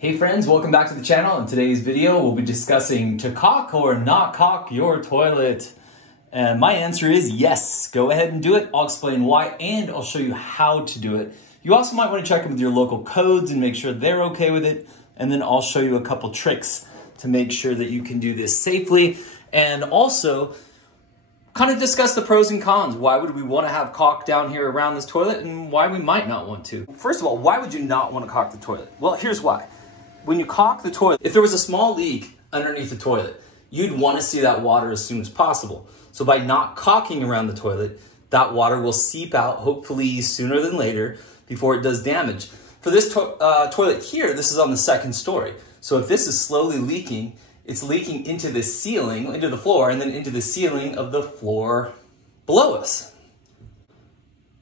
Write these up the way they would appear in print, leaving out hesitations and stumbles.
Hey friends, welcome back to the channel. In today's video, we'll be discussing to caulk or not caulk your toilet. And my answer is yes, go ahead and do it. I'll explain why and I'll show you how to do it. You also might want to check in with your local codes and make sure they're okay with it. And then I'll show you a couple tricks to make sure that you can do this safely. And also kind of discuss the pros and cons. Why would we want to have caulk down here around this toilet and why we might not want to? First of all, why would you not want to caulk the toilet? Well, here's why. When you caulk the toilet, if there was a small leak underneath the toilet, you'd want to see that water as soon as possible. So by not caulking around the toilet, that water will seep out hopefully sooner than later before it does damage. For this toilet here, this is on the second story. So if this is slowly leaking, it's leaking into the ceiling, into the floor, and then into the ceiling of the floor below us.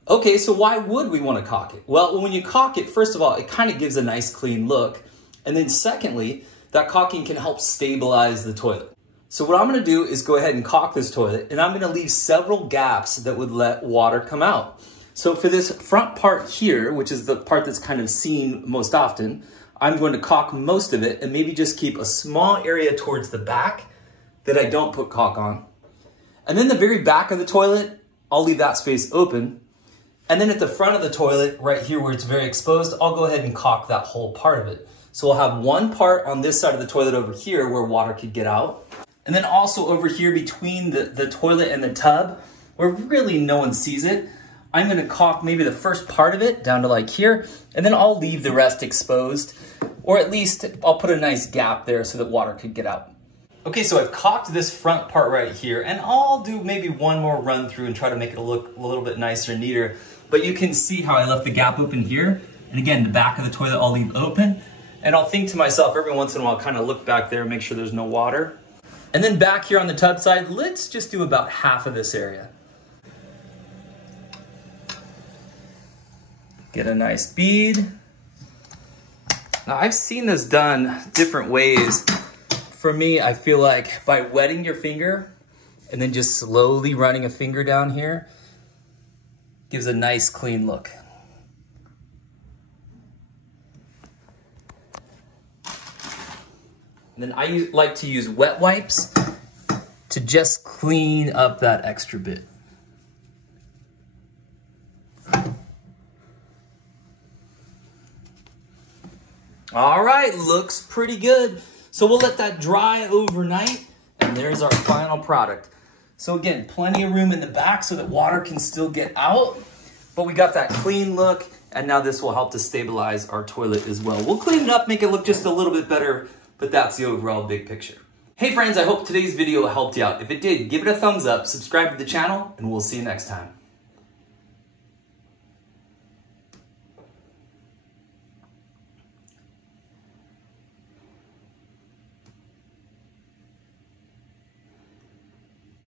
Okay, so why would we want to caulk it? Well, when you caulk it, first of all, it kind of gives a nice clean look. And then secondly, that caulking can help stabilize the toilet. So what I'm gonna do is go ahead and caulk this toilet, and I'm gonna leave several gaps that would let water come out. So for this front part here, which is the part that's kind of seen most often, I'm going to caulk most of it and maybe just keep a small area towards the back that I don't put caulk on. And then the very back of the toilet, I'll leave that space open. And then at the front of the toilet, right here where it's very exposed, I'll go ahead and caulk that whole part of it. So we'll have one part on this side of the toilet over here where water could get out. And then also over here between the toilet and the tub, where really no one sees it, I'm gonna caulk maybe the first part of it down to like here, and then I'll leave the rest exposed, or at least I'll put a nice gap there so that water could get out. Okay, so I've caulked this front part right here, and I'll do maybe one more run through and try to make it look a little bit nicer and neater. But you can see how I left the gap open here. And again, the back of the toilet I'll leave open. And I'll think to myself every once in a while, kind of look back there, make sure there's no water. And then back here on the tub side, let's just do about half of this area. Get a nice bead. Now I've seen this done different ways. For me, I feel like by wetting your finger and then just slowly running a finger down here, gives a nice clean look. And then I like to use wet wipes to just clean up that extra bit. All right, looks pretty good. So we'll let that dry overnight, and there's our final product. So again, plenty of room in the back so that water can still get out, but we got that clean look, and now this will help to stabilize our toilet as well. We'll clean it up, make it look just a little bit better, but that's the overall big picture. Hey friends, I hope today's video helped you out. If it did, give it a thumbs up, subscribe to the channel, and we'll see you next time.